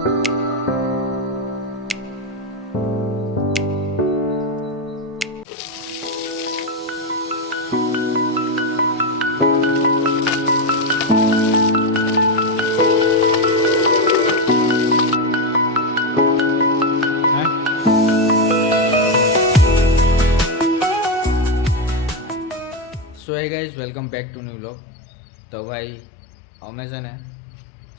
So hey guys welcome back to new blog તો ભાઈ અમે છે ને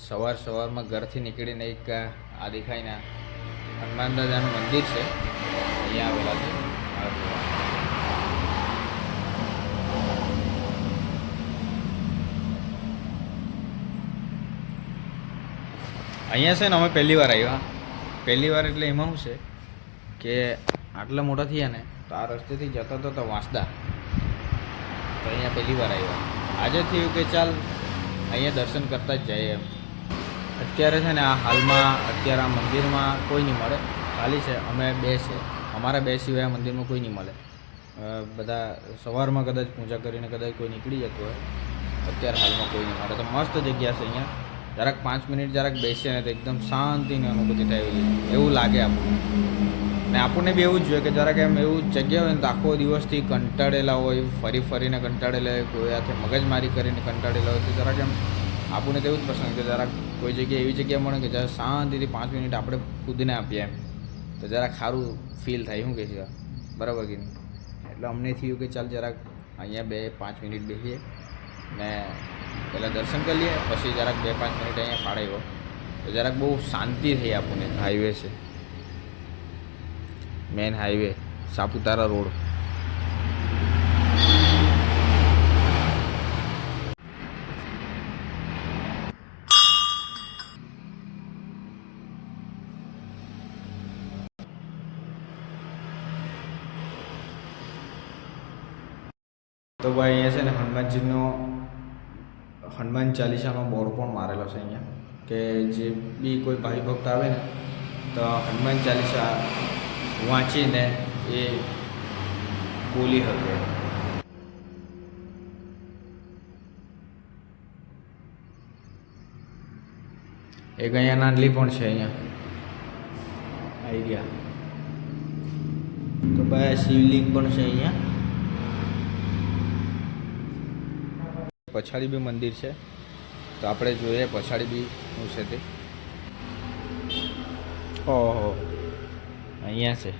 સવાર સવારમાં ઘરથી નીકળીને એક આ દેખાય ને હનુમાન દાદાનું મંદિર છે. અહીંયા આવેલા છે. અહીંયા છે ને અમે પહેલી વાર આવ્યા. પહેલી વાર એટલે એમાં શું છે કે આટલા મોટા થયા ને તો આ રસ્તેથી જતા તો વાંસદા. તો અહીંયા પહેલી વાર આવ્યા. આજે થયું કે ચાલ અહીંયા દર્શન કરતા જ જઈએ એમ. અત્યારે છે ને આ હાલમાં અત્યારે આ મંદિરમાં કોઈ નહીં મળે. ખાલી છે, અમે બે છે. અમારા બે સિવાય આ મંદિરમાં કોઈ નહીં મળે. બધા સવારમાં કદાચ પૂજા કરીને કદાચ કોઈ નીકળી જતું હોય. અત્યારે હાલમાં કોઈ નહીં મળે. તો મસ્ત જગ્યા છે અહીંયા. જરાક પાંચ મિનિટ જરાક બેસીએ ને તો એકદમ શાંતિની અનુભૂતિ થાય એવી લાગે આપણને. ને આપણને બી એવું જ જોઈએ કે જરાક એમ એવું જગ્યા હોય ને તો આખો દિવસથી કંટાળેલા હોય, ફરી ફરીને કંટાળેલા હોય, કોઈ હાથે મગજમારી કરીને કંટાળેલા હોય તો જરાક એમ આપણને તો એવું જ પસંદ કે જરાક કોઈ જગ્યાએ એવી જગ્યા મળે કે જ્યારે શાંતિથી પાંચ મિનિટ આપણે ખુદને આપીએ એમ, તો જરાક સારું ફીલ થાય, શું કે છે બરાબર કે એટલે અમને થયું કે ચાલ જરાક અહીંયા બે પાંચ મિનિટ બેસીએ ને પહેલાં દર્શન કરી લઈએ, પછી જરાક બે પાંચ મિનિટ અહીંયા ફાળવ્યો તો જરાક બહુ શાંતિ થઈ આપણને હાઈવે છે. મેન હાઈવે સાપુતારા રોડ તો ભાઈ હનુમાનજીનો હનુમાન ચાલીસાનો બોર્ડ પણ મારેલો છે અહીંયા. કે જે બી કોઈ ભાઈ ભક્ત આવે ને, તો હનુમાન ચાલીસા વાંચીને એ બોલી શકે. એક અહીંયા નાનલી પણ છે અહીંયા. આઈડિયા તો ભાઈ શિવલિંગ પણ છે અહીંયા. પછાડી બી મંદિર છે. તો આપણે જોઈએ પછાડી બી શું છે તે. ઓહો. અહીંયા છે.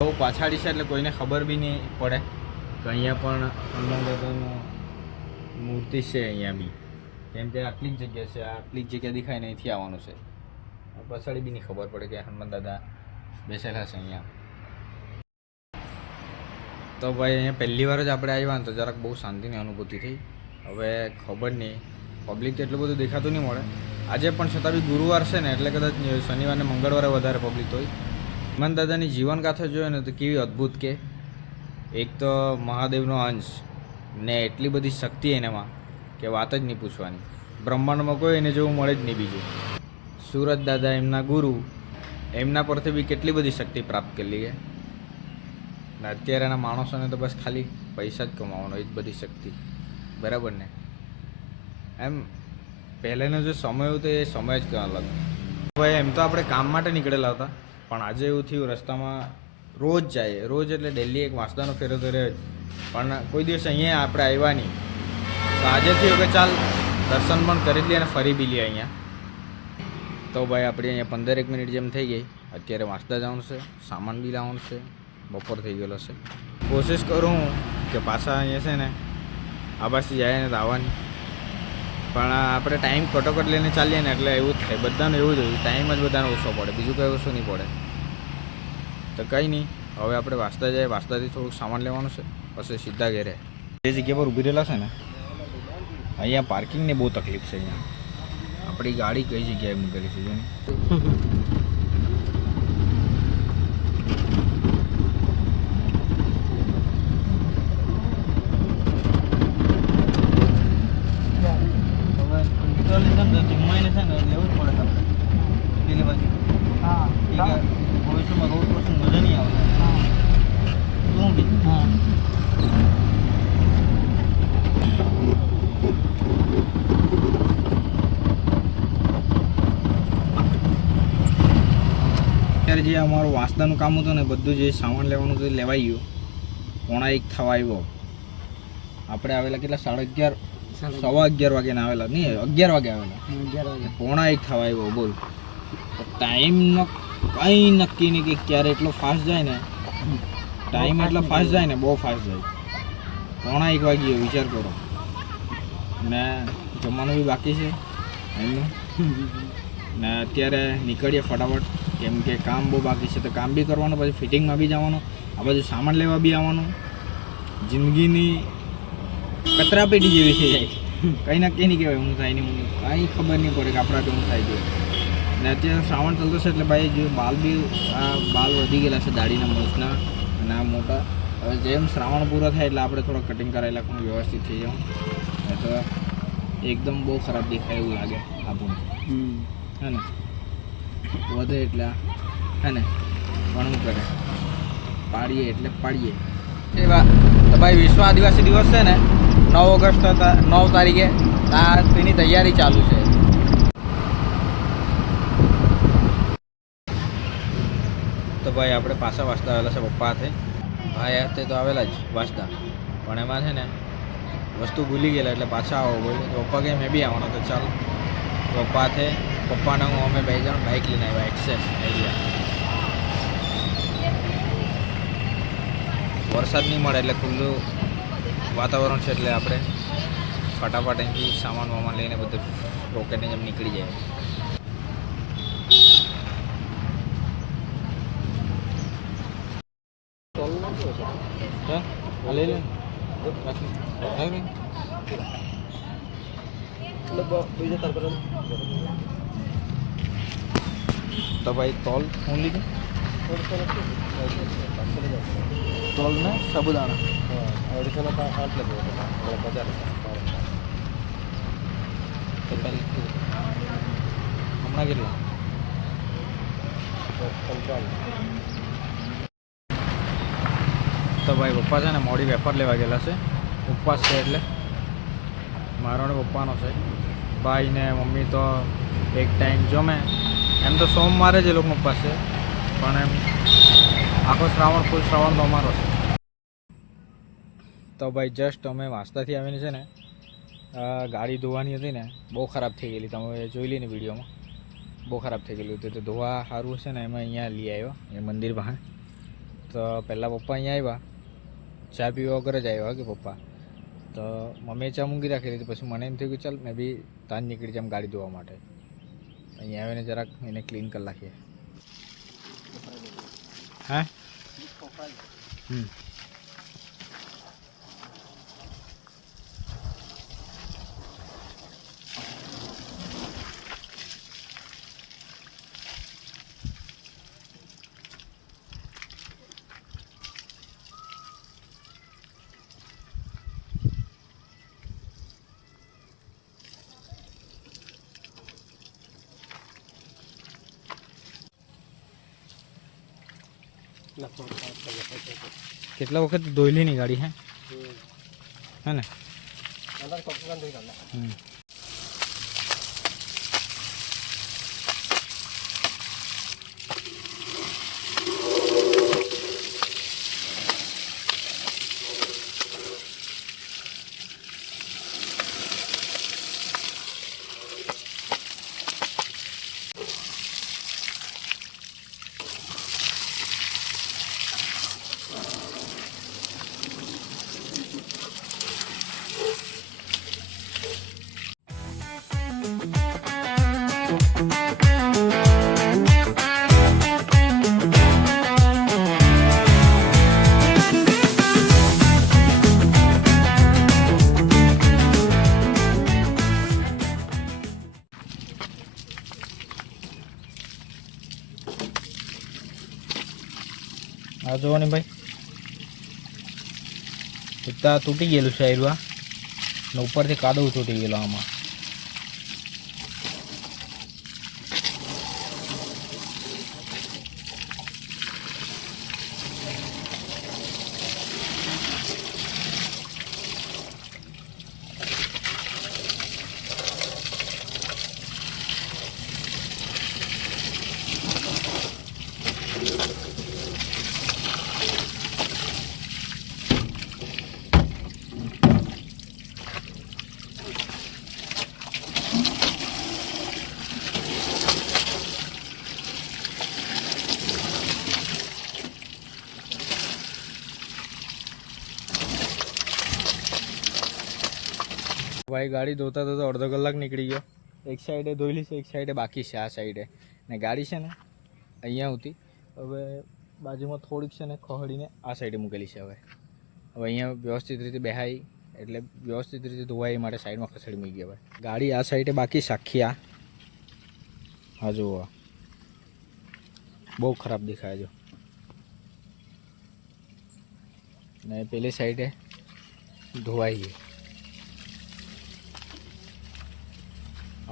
બહુ પાછાડી છે એટલે કોઈને ખબર બી નહીં પડે કે અહીંયા પણ હનુમાન દાદાનું મૂર્તિ છે અહીંયા બી. કેમ કે આટલી જ જગ્યા છે આટલી જ જગ્યા દેખાય ને અહીંથી આવવાનું છે. પછાડી બી નહીં ખબર પડે કે હનુમાન દાદા બેસેલા છે અહીંયા. તો ભાઈ, અહીંયા પહેલી વાર જ આપણે આવ્યા ને તો જરાક બહુ શાંતિની અનુભૂતિ થઈ. હવે ખબર નહીં. પબ્લિક એટલું બધું દેખાતું નહીં મળે. આજે પણ છતાં બી ગુરુવાર છે ને, એટલે કદાચ શનિવારને મંગળવારે વધારે પબ્લિક હોય. હનુમાન દાદાની જીવનગાથા જોઈએ ને તો કેવી અદ્ભુત કે. એક તો મહાદેવનો અંશ ને એટલી બધી શક્તિ એનામાં કે વાત જ નહીં પૂછવાની. બ્રહ્માંડમાં કોઈ એને જેવું મળે જ નહીં બીજું. સુરત દાદા એમના ગુરુ, એમના પરથી બી કેટલી બધી શક્તિ પ્રાપ્ત કરી છે? ને અત્યારે એના માણસોને તો બસ ખાલી પૈસા જ કમાવાનો, એ જ બધી શક્તિ. બરાબર ને? એમ, પહેલાંનો જે સમય હતો એ સમય જ કહેવા અલગ. ભાઈ, એમ તો આપણે કામ માટે નીકળેલા હતા, પણ આજે એવું થયું, રસ્તામાં રોજ જાય, રોજ એટલે ડેલી એક વાંસદાનો ફેરો તો રહે જ. પણ કોઈ દિવસ અહીંયા આપણે આવ્યા નહીં. તો આજે થયું કે ચાલ, દર્શન પણ કરી દઈએ અને ફરી બી લઈએ અહીંયા. તો ભાઈ આપણે અહીંયા પંદરેક મિનિટ જેમ થઈ ગઈ, અત્યારે વાંચતા જવાનું છે, સામાન બી લાવવાનું છે, બપોર થઈ ગયેલો છે. કોશિશ કરું કે પાછા અહીંયા છે ને આભાસી જાય ને તો આવવાની. પણ આપણે ટાઈમ કટોકટ લઈને ચાલીએ ને એટલે એવું જ થાય. બધાનું એવું જ હોય, ટાઈમ જ બધાને ઓછો પડે, બીજું કંઈ ઓછું નહીં પડે. તો કંઈ નહીં, હવે આપણે વાંચતા જઈએ, વાંચતાથી થોડુંક સામાન લેવાનું છે, પછી સીધા ઘેરે. જે જગ્યા પર ઊભી રહેલા છે ને, અહીંયા પાર્કિંગની બહુ તકલીફ છે અહીંયા. આપણી ગાડી કઈ જગ્યાએ મૂકેલી છે જોની હા ભવિષ્યમાં રોડ ક્રોસિંગ મજા નહીં આવે અત્યારે જે અમારું વાંસદાનું કામ હતું ને બધું જે સામાન લેવાનું હતું લેવાઈ ગયું. પોણા એક થવા આવ્યો. આપણે આવેલા કેટલા? સાડા અગિયાર સવા અગિયાર વાગે આવેલા. નહીં અગિયાર વાગે આવેલા. પોણા એક થવા આવ્યો બોલ. ટાઈમનો કંઈ નક્કી નહીં કે ક્યારે એટલો ફાસ્ટ જાય ને. ટાઈમ એટલો ફાસ્ટ જાય ને બહુ ફાસ્ટ જાય. પોણા એક વાગ્યો વિચાર કરો. ને જમવાનું બી બાકી છે. એમનું. ને અત્યારે નીકળીએ ફટાફટ. કેમ કે કામ બહુ બાકી છે તો કામ બી કરવાનું પછી ફિટિંગમાં બી જવાનું આ બધું સામાન લેવા બી આવવાનું. જિંદગીની કચરા પેટી જેવી થઈ જાય. કંઈ ના કંઈ નહીં કહેવાય હું થાય નહીં હું કાંઈ ખબર નહીં પડે કે આપણા હું થાય ગયું ને અત્યારે શ્રાવણ ચાલતો છે એટલે ભાઈ જો બાલ બી આ બાલ વધી ગયેલા છે દાઢીના મોજના અને આ મોટા હવે જેમ શ્રાવણ પૂરો થાય એટલે આપણે થોડા કટિંગ કરાવી પણ વ્યવસ્થિત થઈ નહીં તો એકદમ બહુ ખરાબ દેખાય એવું લાગે આપણને. હે ને? વધે એટલે હે ને, પણ કરે? પાડીએ એટલે પાડીએ. એવા તો ભાઈ વિશ્વ આદિવાસી દિવસ છે ને, નવ ઓગસ્ટ નવ તારીખે આ તેની તૈયારી ચાલુ છે. તો ભાઈ આપણે પાછા વાંચતા આવેલા છે પપ્પા હાથે. ભાઈ હાથે તો આવેલા જ વાંચતા. પણ એમાં છે ને, વસ્તુ ભૂલી ગયેલા એટલે પાછા આવો બોલ્યો તો પપ્પા કે, મેં બી આવવાનો તો ચાલ. પપ્પા છે. પપ્પાને હું અમે બે જણ બાઇક લઈને આવ્યા એક્સેસ આઈડિયા વરસાદ નહીં મળે એટલે ખુલ્લું વાતાવરણ છે એટલે આપણે ફટાફટ અહીંથી સામાન વામાન લઈને બધું રોકેટની જેમ નીકળી જાય. હા? લઈ લે. ભાઈ. તો ભાઈ તોલ હું લીધું તોલ ને સાબુદાણા તો પહેલી હમણાં કેટલા તો ભાઈ પપ્પા છે ને મોડી વેપાર લેવા ગયેલા છે ઉપવાસ છે એટલે મારો ને પપ્પાનો છે ભાઈ ને મમ્મી તો એક ટાઈમ જમે. એમ તો સોમવારે જ એ લોકો પાસે, પણ એમ આખો શ્રાવણ ફૂલ શ્રાવણ તો અમારો છે. તો ભાઈ જસ્ટ અમે વાંસદાથી આવીને છે ને ગાડી ધોવાની હતી ને, બહુ ખરાબ થઈ ગયેલી. તમે જોઈ લી ને વિડીયોમાં. બહુ ખરાબ થઈ ગયેલી હતી. તો ધોવા સારું છે ને, એમાં અહીંયા લઈ આવ્યો, એ મંદિર પાસે તો પહેલાં પપ્પા અહીંયા આવ્યા. ચા પીવા વગર જ આવ્યા કે પપ્પા? તો મમ્મીએ ચા મૂકી રાખેલી હતી. પછી મને એમ થયું કે ચાલ, મેં બી તાજ નીકળી જામ ગાડી ધોવા માટે. અહીંયા આવીને જરાક એને ક્લીન કરી નાખીએ. હા? હમ. કેટલા વખત ધોઈલી ની ગાડી હે? હે ને? આ જોવો ને ભાઈ. ઇત્તા તૂટી ગયેલું છે આયરું આ ને ઉપરથી કાદવ તૂટી ગયેલો આમાં. ભાઈ ગાડી ધોતા ધોતા અડધો કલાક નીકળી ગયો. એક સાઈડે ધોઈલી છે એક સાઈડે બાકી છે આ સાઈડે ને ગાડી છે ને અહીંયા હતી હવે બાજુમાં થોડીક છે ને ખહડીને આ સાઈડે મૂકેલી છે હવે. હવે અહીંયા વ્યવસ્થિત રીતે બેહાઈ, એટલે વ્યવસ્થિત રીતે ધોવાય એ માટે સાઈડમાં ખસેડી મૂકી હવે. ગાડી આ સાઈડે બાકી સાખી આ. હા, જુઓ. બહુ ખરાબ દેખાય જો. ને પેલી સાઈડે ધોવાઈ ગઈ.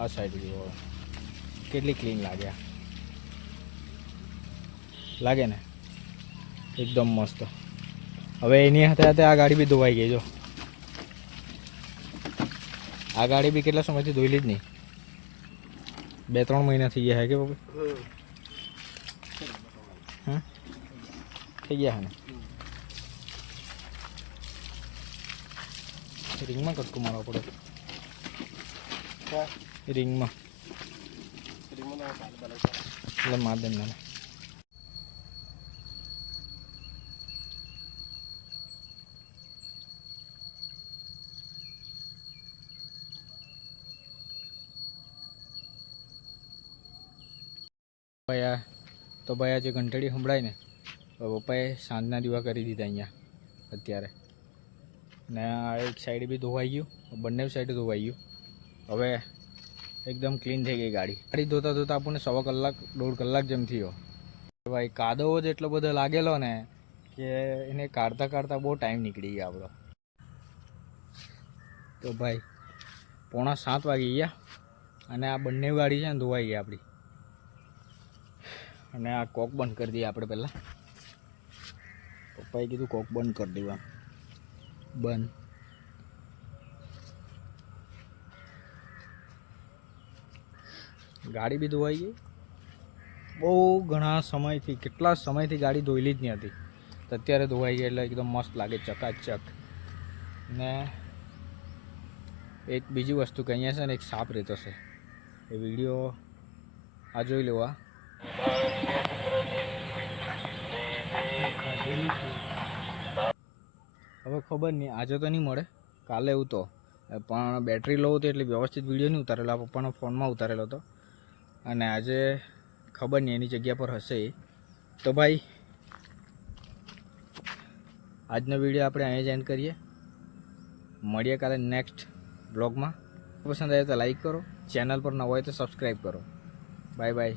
આ સાઈડ જુઓ. કેટલી ક્લીન લાગે. લાગે ને? એકદમ મસ્ત. હવે એની હાથે હાથે આ ગાડી બી ધોવાઈ ગઈ, જો. આ ગાડી બી કેટલા સમયથી ધોઈ લીધ નહીં. બે ત્રણ મહિના થઈ ગયા હે કે બાબુ હા? થઈ ગયા હે રિંગમાં કટકું મારવા પડે. રિંગમાં એટલે મને ભાઈ આ તો ભાઈ આ જે ઘંટડી સંભળાય ને તો પપ્પાએ સાંજના દીવા કરી દીધા અહીંયા અત્યારે. ને આ એક સાઈડ બી ધોવાઈ ગયું બંને સાઈડ ધોવાઈ ગયું. હવે એકદમ ક્લીન થઈ ગઈ ગાડી. ગાડી ધોતા ધોતા આપણને સવા કલાક, દોઢ કલાક જેમ થયો. ભાઈ કાદવો જ એટલો બધો લાગેલો ને કે એને કાઢતા કાઢતા બહુ ટાઈમ નીકળી ગયો આપણો. તો ભાઈ, પોણા સાત વાગી ગયા અને આ બંને ગાડી છે ને ધોવાઈ ગઈ આપણી. અને આ કોક બંધ કરી દઈએ આપણે પહેલાં. પપ્પાએ કીધું કોક બંધ કરી દેવા બંધ. ગાડી બી ધોવાઈ ગઈ. બહુ ઘણા સમયથી, કેટલા સમયથી ગાડી ધોયેલી જ નહીં હતી. તો અત્યારે ધોવાઈ ગઈ એટલે એકદમ મસ્ત લાગે, ચકાચક. ને એક બીજી વસ્તુ કે અહીંયા છે ને એક સાપ રહેતો છે. એ વીડિયો આ જોઈ લેવા હવે ખબર નહીં, આજે તો નહીં મળે. કાલે એવું તો પણ બેટરી લો હતી એટલે વ્યવસ્થિત વીડિયો નહીં ઉતારેલો. પપ્પાના ફોનમાં ઉતારેલો હતો અને આજે ખબર નહીં એની જગ્યા પર હશે. તો ભાઈ, આજનો વીડિયો આપણે અહીં જ એન્ડ કરીએ. મળીએ કાલે નેક્સ્ટ બ્લોગમાં પસંદ આવે તો લાઈક કરો. ચેનલ પર ન હોય તો સબસ્ક્રાઈબ કરો. Bye bye